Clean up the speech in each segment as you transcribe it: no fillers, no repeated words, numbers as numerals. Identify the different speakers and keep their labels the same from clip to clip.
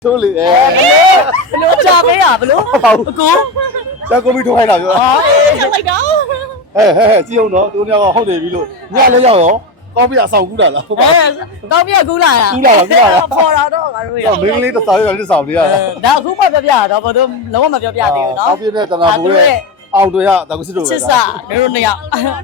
Speaker 1: တို့လေဘ
Speaker 2: လို့ကြာပေးရဘလို့အကို
Speaker 1: ကျကိုပြီးထိုးခိုင်းတာပြော
Speaker 2: ရောက်လိုက်တော့
Speaker 1: ကြည့်အောင်တော့သူတို့ကဟုတ်နေပြီလို့ညလည်းရောက်ရောကောင်းပြအဆောင်ကူးတာလား
Speaker 2: ကောင်းပြကူးလာတာဖော်တာတော့ငါတို့ရ
Speaker 1: မင်းကလေးတစ်စားရတစ်ဆောင်နေရ
Speaker 2: ဒါအခုမှပြောပြတော့ဘာလို့လုံးဝမပြောပြသေးဘူးเนาะ
Speaker 1: ကောင်းပြနဲ့တနာဘိုးရဲ့အောင်တွေရတကုစစ်တို့ပဲ
Speaker 2: ချစ်စာတို့နှစ်ယောက်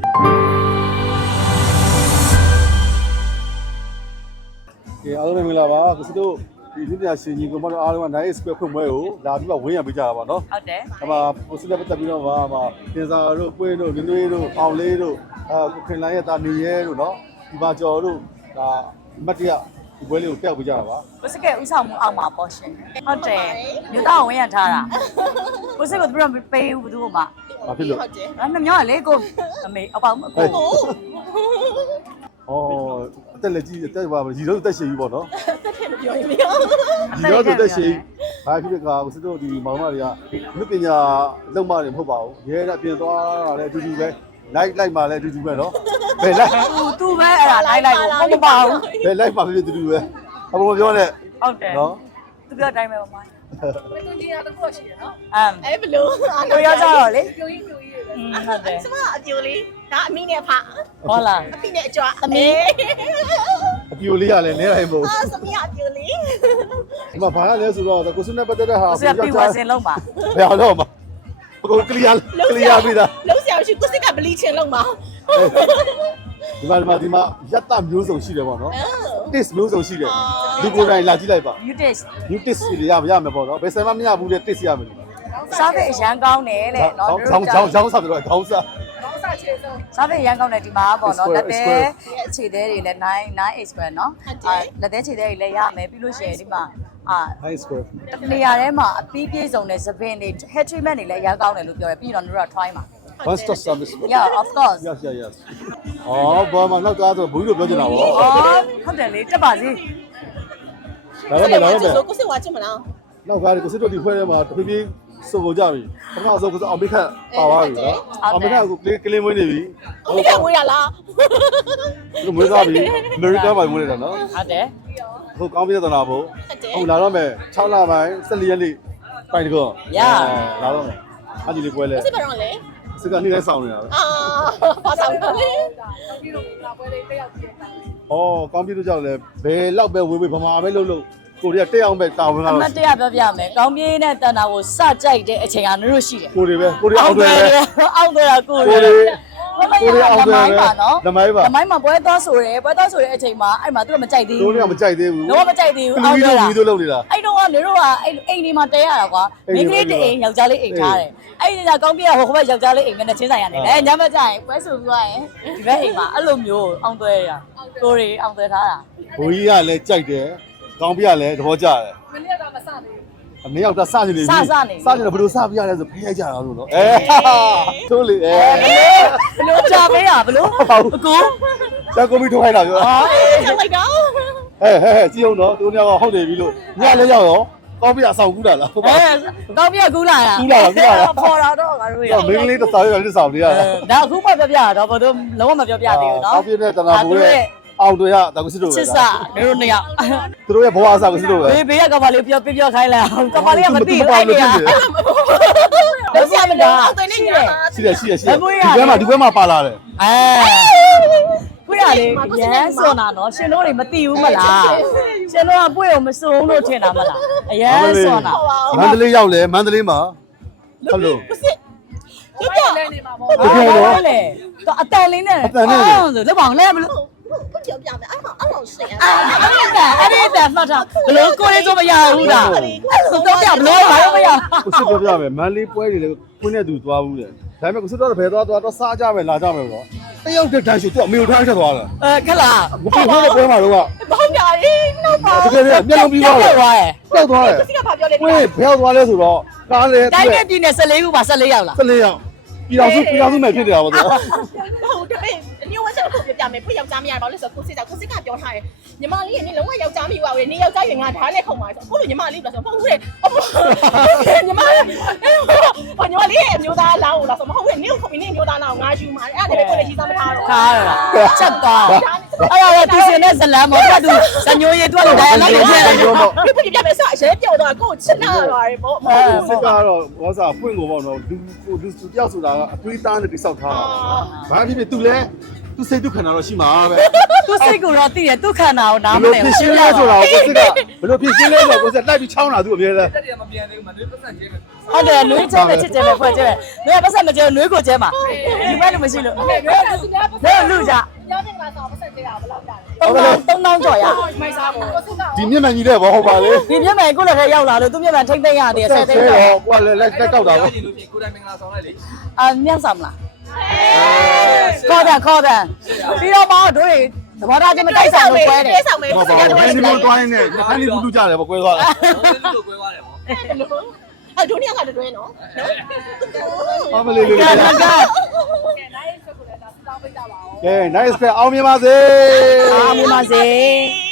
Speaker 1: အားလုံးမင်္ဂလာပါကုစစ်တို့ဒီလူပြရှင်ကြီးကမတော်အားလုံးက9 square ဖွင့်ပွဲကိုလာပြီးတော့ဝင်းရပေးကြတာပါเนาะ
Speaker 2: ဟုတ်တယ်
Speaker 1: အမကိုစစ်လက်ပတ်ပြီးတော့ဗာတင်စာတို့ပွေးတို့နွေးတို့အောင်လေးတို့ကိုခင်လိုင်းရဲ့တာနေရဲတို့เนาะဒီပါကျော်တို့ဒါမတ်တရဒီပွဲလေးကိုတက်ပေးကြတာပါ
Speaker 2: ကိုစစ်ကဥဆောင်မှုအောင်မှာပေါ့ရှင်ဟုတ်တယ်မြို့သားဝင်းရထားတာကိုစစ်ကသူတို့ပေးဘူးဘသူ့မှာ
Speaker 1: ဘာဖြစ်လို့
Speaker 2: နှမြောက်လေကိုအမေအပေါင်းအကို
Speaker 1: အသက်လက်ကြီးတက်ပါရီတော့တက်ရှည်ကြီးပေါ့နော်
Speaker 2: တက်တယ်မပြောရင်မရော
Speaker 1: ရီတော့တက်ရှည်ဘာဖြစ်လဲကကိုစစ်တို့ဒီမောင်မတွေကမြပညာလုံမတွေမဟုတ်ပါဘူးရဲတဲ့အပြင်သွားတာလည်းအတူတူပဲလိုက်မှလည်းအတူတူပဲနော်ဘယ်လိုက်
Speaker 2: သူပဲအဲ့ဒါလိုက်ကိုမပါဘူး
Speaker 1: ဘယ်လိုက်မှဖြစ်တူတူပဲအပေါ်မပြောနဲ့
Speaker 2: ဟုတ်တယ်နော်သူပြောတိုင်းပဲပါမ
Speaker 3: တူကြီးတာတစ်ခုရှိရနော်
Speaker 2: ဘလို့ကိုရောက်ကြတော့လေ
Speaker 3: ပြိုကြီးပဲ
Speaker 2: ဟုတ်တယ်
Speaker 3: စမအပြိုလေးဒါအမိနဲ့ဖ
Speaker 2: ဟုတ်လား
Speaker 3: အဖိနဲ့အကြွား
Speaker 2: အမေ
Speaker 1: အပြိုလေးရလဲနဲတိုင်းမဟုတ်
Speaker 3: စမအပြိုလေး
Speaker 1: ဒီမှာဘာလဲဆိုတော့ကိုစွနဲ့ပတ်သက်တဲ့ဟာ
Speaker 2: ကိုပြဝစင်လုံးပါ
Speaker 1: ဘယ်တော့မှကိုကလီယာပြီးသား
Speaker 3: လုံးဆရာရှိကိုစစ်ကဘလီချင်လုံးပါ
Speaker 1: ဒီမှာရတမျိုးစုံရှိတယ်ပေါ့နော် taste မျိုးစုံရှိတယ်ဒီကိုယ်တိုင်လာကြည့်လိုက်ပါ
Speaker 2: new taste
Speaker 1: ရမယ်ပေါ့နော်ဘယ်ဆိုင်မှမရဘူးတဲ့ taste ရမယ်
Speaker 2: စားပဲအရန်ကောင်းတယ်လေနော်
Speaker 1: ဆောင်းစားတယ်ခေါင်းစား
Speaker 2: စားပဲအရန်ကောင်းတယ်ဒီမှာပေါ့နော်လက်သေးခြေသေးတွေလည်း9 square နော်လက်သေးခြေသေးတွေလည်းရမယ်ပြီးလို့ရှိရင်ဒီမှာ
Speaker 1: 9 square
Speaker 2: နေရာထဲမှာအပြီးပြေဆုံးတဲ့သပင်တွေ hair treatment တွေလည်းအရန်ကောင်းတယ်လို့ပြောတယ်ပြီးတော့တို့က try မှာ
Speaker 1: one stop service
Speaker 2: yeah of course
Speaker 1: yes ဘာမှနောက်သားဆိုဘူးလို့ပြောချင်တာဗော
Speaker 2: ဟုတ်တယ်လေတက်ပါစေ
Speaker 1: လာတော့
Speaker 3: ကိုစစ်ဝါချင်မလား
Speaker 1: နောက်ကားကိုစစ်တို့ဒီဖွဲထဲမှာတဖြည်းဖြည်းစုံကုန်ကြပြီပထမဆုံးကိုအောင်မိခတ်ပါသွားပြီနော်အောင်မိခတ်ကိုကလင်းမွေးနေပြီ
Speaker 3: အောင်မိခတ်မွေးရလား
Speaker 1: သူမွေးသွားပြီအမေရိကန်မှာမွေးနေတာနော်
Speaker 2: ဟုတ်တယ်
Speaker 1: ဟိုကောင်းပြသနာဖို့ဟုတ်လာတော့မယ်6လပိုင်း14ရက်နေ့ပိုင်တကောလာတော့မယ်အကြီးလေးပွဲလဲ
Speaker 3: စစ်ကတော့လေ
Speaker 1: စစ်ကနေ့တိုင်းဆောင်နေတာပဲ
Speaker 3: ဘာဆောင်လဲ
Speaker 1: ကောင်းပြတို့ကြောက်လဲဘယ်လောက်ပဲဝေးဗမာပဲလှုပ်ကိုရီးယားတက်အောင်ပဲတာဝန်ကတော့
Speaker 2: အမတ်တရပြောပြမယ်ကောင်းပြေးနဲ့တန်တာကိုစကြိုက်တဲ့အချိန်ကတို့ရှိတယ်
Speaker 1: ကိုရီးအောင်တယ်
Speaker 2: အောင်တယ်ကိုရီးအောင်တယ်
Speaker 1: လမိုင်းပါ
Speaker 2: လမိုင်းမှာပွဲသွားဆိုတယ်ပွဲသွားဆိုတဲ့အချိန်မှာအဲ့မှာသူတို့မကြိုက်သေးဘူး
Speaker 1: တို့ကမကြိုက်သေးဘူး
Speaker 2: တော့မကြိုက်သေးဘူးအောင်တယ်
Speaker 1: မီးတို့လုပ်နေတာ
Speaker 2: အဲ့တော့ကနေတို့ကအဲ့အိမ်ဒီမှာတဲရတာကွာမိန်းကလေးတအိမ်ယောက်ျားလေးအိမ်ထားတယ်အဲ့ဒီကကောင်းပြေးဟိုဘက်ယောက်ျားလေးအိမ်နဲ့ချင်းဆိုင်ရတယ်ညမကြရင်ပွဲဆိုပြီးသွားရင်ဒီဘက်အိမ်မှာအဲ့လိုမျိုးအောင်သွဲရကိုရီအောင်သွဲထားတာ
Speaker 1: ဘိုးကြီးကလည်းကြိုက်တယ်ကောင်းပြလည်းသဘောကျတယ်
Speaker 3: မနေ့ကတော့မစသေးဘူး
Speaker 1: အမေရောက်တာစနေပြီစနေတော့ဘယ်လိုစပြရလဲဆိုဖိရိုက်ကြတာလို့နော်တို့လေ
Speaker 2: ဘလို့ကြာပေးရဘလို့အကို
Speaker 1: ကျကိုပြီးထိုးခိုင်းတာပြော
Speaker 3: ရောက်လိုက်တော့
Speaker 1: ကြည့်အောင်တော့သူတို့ကဟုတ်နေပြီလို့ညလည်းရောက်ရောကောင်းပြအဆောင်ကူးတာလား
Speaker 2: ကောင်းပြကူးလာတာဖော်တာတော့ငါတို့ရ
Speaker 1: မင်းကလေးတစ်စားရတစ်ဆောင်နေရ
Speaker 2: ဒါအခုမှပြောပြတော့ဘာလို့လုံးဝမပြောပြသေးဘူးနော်
Speaker 1: ကောင်းပြနဲ့တနာဘိုးရဲ့အောင်တွေရတကုစစ်တို့ပဲ
Speaker 2: ချစ်စာတို့နှစ်ယောက်
Speaker 1: သူတို့ရဲ့ဘဝအစားကုစစ်တို့ပဲ
Speaker 2: ဘေးကကမလေးပြောခိုင်းလိုက်အောင်ကမလေးကမသိဘူးအဲ့ဒီဟာတော့ဆရာမလား
Speaker 1: ရှိတယ်ဒီဘဲမှာပါလာတယ်
Speaker 2: ပွေရလေရမ်းစွန်တာနော်ရှင်တို့တွေမသိဘူးမလားရှင်တို့ကပွေကိုမစုံလို့ထင်တာမလားအရမ်းစွန်တာ
Speaker 1: မန္တလေးရောက်လဲမန္တလေးမှာဟုတ်လို့
Speaker 3: ပြလဲနေမှာပေါ့
Speaker 2: တကယ်တော့လေအတန်လေးနဲ့ဆိုလက်ပေါင်လဲမလို့
Speaker 3: ပြောပြမယ်အဲ့လိုရှင်
Speaker 2: အဲ့ဒီတန်မှတ်တာဘလို့ကိုလေးဆိုမရဘူးလားအဲ့လိုတော့ပြဘလို့ဘာလို့မရ
Speaker 1: ကိုစစ်ပြောပြမယ်မန္တလေးပွဲတွေလည်းခွင်းနဲ့သူသွားဘူးတဲ့ဒါပေမဲ့ကိုစစ်တော့ဘယ်သွားတော့စားကြမယ်လာကြမယ်ပေါ့တယောက်တည်းတန်းရှိသူအမေကိုထားချက်သွားတာ
Speaker 2: ခက်လား
Speaker 1: မပြေဘူးတဲ့ပွဲမှာတော့က
Speaker 3: ဘောင်းပြရေးနောက်ပါ
Speaker 1: တကယ်လည်းမျက်လုံးပြီးသွားတယ်တောက်သွားတယ်
Speaker 3: စစ်ကဘာပြောလဲ
Speaker 1: ဝေးဘယ်သွားလဲဆိုတော့ကားလေ
Speaker 2: တိုင်းနဲ့ပြည်နယ်14ခုပါ14ယောက်လား
Speaker 1: 14ယောက်ပြည်တော်စုမဲ့ဖြစ်နေတာပေါ့သူ
Speaker 3: ဟုတ်တယ်ညဝဆက်ကိုပြမယ်ဖွယောက်ျားမရပါလို့ဆိုကိုစစ်ကပြောထားတယ်ညီမလေးကနင်လုံးဝယောက်ျားမယူပါဘူးနင်ယောက်ျားရင်ငါဓာတ်နဲ့ခုံပါဆိုအခုလိုညီမလေးပြောဆိုမဟုတ်ဘူးတဲ့ညီမလေးအမျိုးသားလောင်းလားဆိုမဟုတ်ဘူးနင်ကိုခုပြီးနင်အမျိုးသားလောင်းငါယူမှာအဲ့ဒါလည်းကိုလည်းကြီးစားမထားတော့
Speaker 2: ချက်သွားအဲ့ဒါသူရှင်တဲ့ဇလန်မောသူဇညိုးရီသူကလည်းဒါရတော့ပြည့်တယ်
Speaker 1: ပြောတော့
Speaker 3: 你不就变没事，谁表达给我吃那玩意儿不？
Speaker 1: စစ်ကတော့ဘောစားပွင့်ကိုပေါ့နော်လူတယောက်ဆိုတာကအသွေးသားနဲ့တိဆောက်ထားတာဘာဖြစ်ဖြစ်သူလဲသူစိတ်ဒုက္ခနာတော့ရှိမှာပဲ
Speaker 2: သူစိတ်ကတော့သိတယ်သူခန္ဓာကိုနားမ
Speaker 1: ဘယ်
Speaker 2: လဲ
Speaker 1: လိုဖြစ်ရှင်းလဲဆိုတာကိုကိုစစ်ကဘယ်လိုဖြစ်ရှင်းလဲဆိုတော့ကိုစစ်လိုက်ပြီးချောင်းလာသူအမြဲတမ်း
Speaker 4: တက်တယ်မပြန်သေးဘူးမနှွေးပတ်ဆက်ချင်းပဲ
Speaker 2: ဟုတ်တယ်နွေးချဲပဲချစ်ချဲပဲဖွဲ့ချဲပဲနွေးပတ်ဆက်မချဲနွေးကိုချဲမှာဒီဘက်လည်းမရှိလို့နွေးလူကြ
Speaker 3: 要那个啥，不是这样，不老干。
Speaker 2: 3000ကျော်ရ
Speaker 3: 没啥不，我知道。
Speaker 1: ဒီမျက်မှန်ကြီးတဲ့ဘောဟုတ်ပါလေ
Speaker 2: ဒီမျက်မှန်ကိုလည်းထဲရောက်လာလို့သူမျက်မှန်ထိမ့်သိမ့်ရသေးတယ်10သိန်း
Speaker 1: တော့
Speaker 2: တော့
Speaker 1: ကိုကလည်းလက်ကောက်တာပေါ့
Speaker 4: ကျင်လို့ဖြစ်ကိုယ်တိုင်မင်္ဂလာဆောင်လိုက်လေ
Speaker 2: မြောက်ဆောင်မလားခေါ်တယ်ပြီးတော့မှတို့တွေသဘောထားချင်းမတိုက်ဆိုင်လို့ပွဲတယ်
Speaker 3: 对上没，
Speaker 1: ဟော
Speaker 3: 不
Speaker 1: ပါ
Speaker 3: 是
Speaker 1: ဘူး
Speaker 3: 这
Speaker 1: ဒီ
Speaker 3: 样。
Speaker 1: လိုတွိုင်းနေခန်းဒီဘူးတူကြတယ်ပေါ့ကွဲသွားတာ
Speaker 4: ဟိုလည်းလို့ကွဲသွားတယ်ပေါ့
Speaker 3: 哎，昨天看的对喏。
Speaker 1: အမလေးလေး
Speaker 2: ကဲ
Speaker 1: ကဲ nice ပဲအောင်မြင်ပါစေ
Speaker 2: အားမပါစေ